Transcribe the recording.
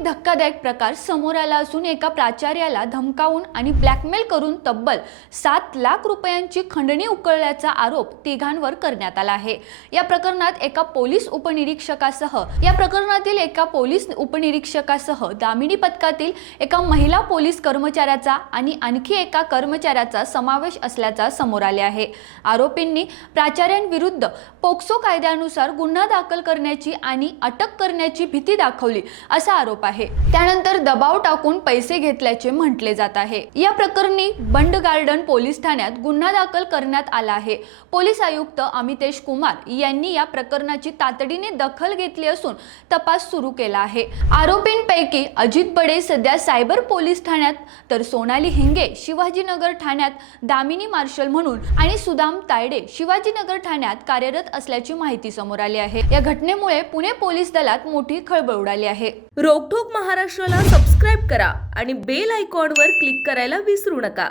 एक धक्कादायक प्रकार समोर आला असून एका प्राचार्याला धमकावून आणि ब्लॅकमेल करून तब्बल 7 लाख रुपयांची खंडणी उकळल्याचा आरोप तिघांवर करण्यात आला आहे। या प्रकरणात एका पोलीस उपनिरीक्षकासह दामिनी पथकातील एका महिला पोलीस कर्मचाऱ्याचा आणि आणखी एका कर्मचाऱ्याचा समावेश असल्याचा समोर आले आहे। आरोपींनी प्राचार्यांविरुद्ध पोक्सो कायद्यानुसार गुन्हा दाखल करण्याची आणि अटक करण्याची भीती दाखवली असा आरोप आहे। त्यानंतर दबाव टाकून पैसे घेतल्याचे म्हटले जात आहे। या प्रकरणी बंड गार्डन पोलीस ठाण्यात गुन्हा दाखल करण्यात आला आहे। पोलीस आयुक्त अमितेश कुमार यांनी या प्रकरणाची तातडीने दखल घेतली असून तपास सुरू केला आहे। आरोपींपैकी अजित बडे सध्या सायबर पोलीस ठाण्यात तर सोनाली हिंगे शिवाजीनगर ठाण्यात दामिनी मार्शल म्हणून आणि सुदाम तायडे शिवाजीनगर ठाण्यात कार्यरत असल्याची माहिती समोर आली आहे। या घटनेमुळे पुणे पोलीस दलात मोठी खळबळ उडाली आहे। रोकठोक महाराष्ट्राला सबस्क्राइब करा आणि बेल आयकॉनवर क्लिक करायला विसरू नका।